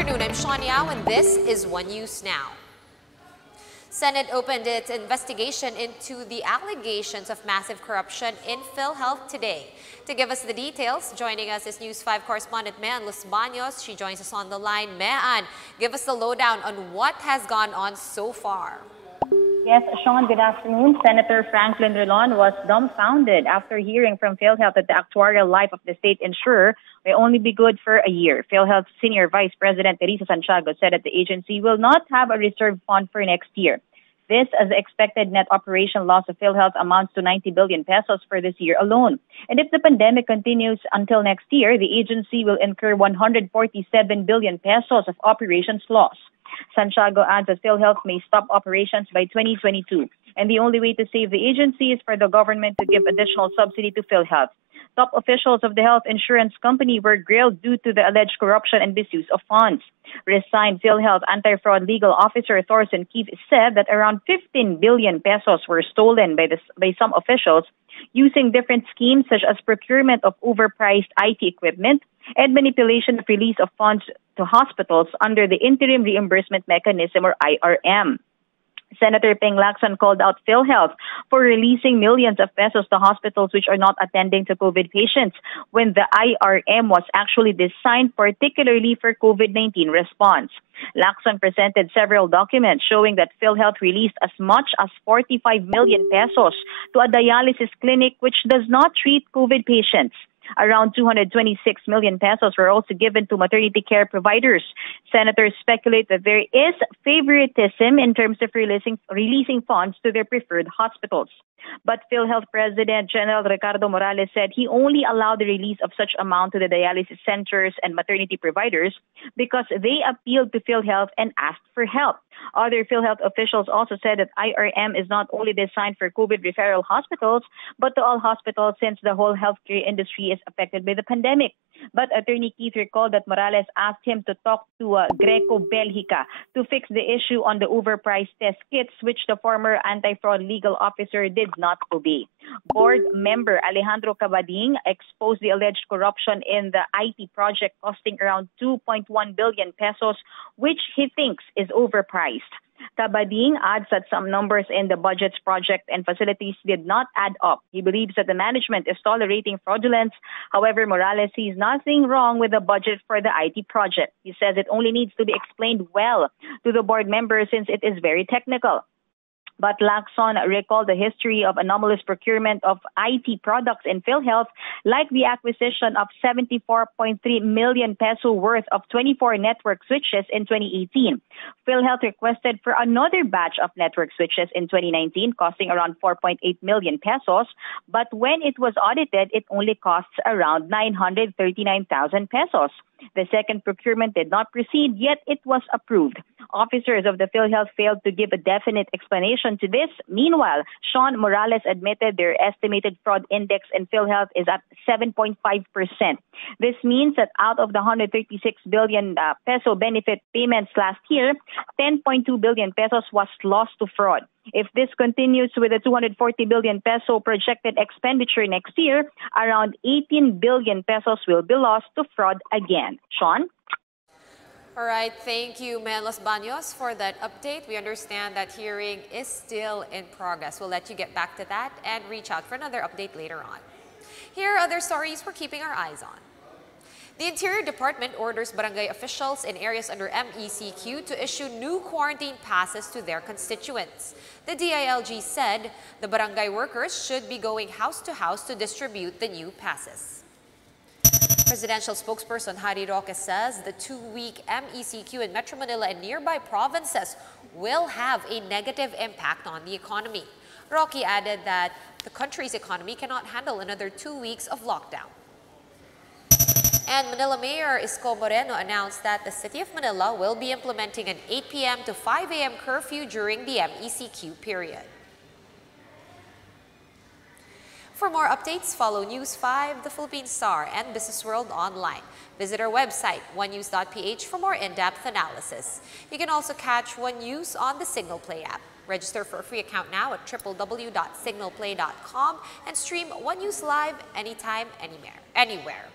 afternoon, I'm Sean Yao and this is One News Now. Senate opened its investigation into the allegations of massive corruption in PhilHealth today. To give us the details, joining us is News 5 correspondent Mean Los Baños. She joins us on the line. Mean, give us the lowdown on what has gone on so far. Yes, Sean, good afternoon. Senator Franklin Drilon was dumbfounded after hearing from PhilHealth that the actuarial life of the state insurer may only be good for a year. PhilHealth Senior Vice President Teresa Santiago said that the agency will not have a reserve fund for next year. This, as the expected net operation loss of PhilHealth amounts to 90 billion pesos for this year alone. And if the pandemic continues until next year, the agency will incur 147 billion pesos of operations loss. Santiago adds that PhilHealth may stop operations by 2022, and the only way to save the agency is for the government to give additional subsidy to PhilHealth. Top officials of the health insurance company were grilled due to the alleged corruption and misuse of funds. Resigned PhilHealth anti-fraud legal officer Thorsten Keefe said that around 15 billion pesos were stolen by some officials using different schemes such as procurement of overpriced IT equipment and manipulation of release of funds to hospitals under the Interim Reimbursement Mechanism or IRM. Senator Ping Lacson called out PhilHealth for releasing millions of pesos to hospitals which are not attending to COVID patients when the IRM was actually designed particularly for COVID-19 response. Lacson presented several documents showing that PhilHealth released as much as 45 million pesos to a dialysis clinic which does not treat COVID patients. Around 226 million pesos were also given to maternity care providers. Senators speculate that there is favoritism in terms of releasing funds to their preferred hospitals. But PhilHealth President General Ricardo Morales said he only allowed the release of such amount to the dialysis centers and maternity providers because they appealed to PhilHealth and asked for help. Other PhilHealth officials also said that IRM is not only designed for COVID referral hospitals, but to all hospitals since the whole healthcare industry is affected by the pandemic. But Attorney Keith recalled that Morales asked him to talk to Greco Belgica to fix the issue on the overpriced test kits, which the former anti-fraud legal officer did not obey. Board member Alejandro Cabading exposed the alleged corruption in the IT project costing around 2.1 billion pesos, which he thinks is overpriced. Cabading adds that some numbers in the budget's project and facilities did not add up. He believes that the management is tolerating fraudulence. However, Morales sees nothing wrong with the budget for the IT project. He says it only needs to be explained well to the board members since it is very technical. But Lacson recalled the history of anomalous procurement of IT products in PhilHealth, like the acquisition of 74.3 million peso worth of 24 network switches in 2018. PhilHealth requested for another batch of network switches in 2019, costing around 4.8 million pesos. But when it was audited, it only costs around 939,000 pesos. The second procurement did not proceed, yet it was approved. Officers of the PhilHealth failed to give a definite explanation to this. Meanwhile, Sean Morales admitted their estimated fraud index in PhilHealth is at 7.5%. This means that out of the 136 billion peso benefit payments last year, 10.2 billion pesos was lost to fraud. If this continues with the 240 billion peso projected expenditure next year, around 18 billion pesos will be lost to fraud again. Sean? All right, thank you, Mean Los Baños, for that update. We understand that hearing is still in progress. We'll let you get back to that and reach out for another update later on. Here are other stories we're keeping our eyes on. The Interior Department orders barangay officials in areas under MECQ to issue new quarantine passes to their constituents. The DILG said the barangay workers should be going house to house to distribute the new passes. Presidential spokesperson Harry Roque says the 2-week MECQ in Metro Manila and nearby provinces will have a negative impact on the economy. Roque added that the country's economy cannot handle another 2 weeks of lockdown. And Manila Mayor Isko Moreno announced that the City of Manila will be implementing an 8 p.m. to 5 a.m. curfew during the MECQ period. For more updates, follow News 5, The Philippine Star, and Business World online. Visit our website, onenews.ph, for more in-depth analysis. You can also catch One News on the Signal Play app. Register for a free account now at www.signalplay.com and stream One News live anytime, anywhere.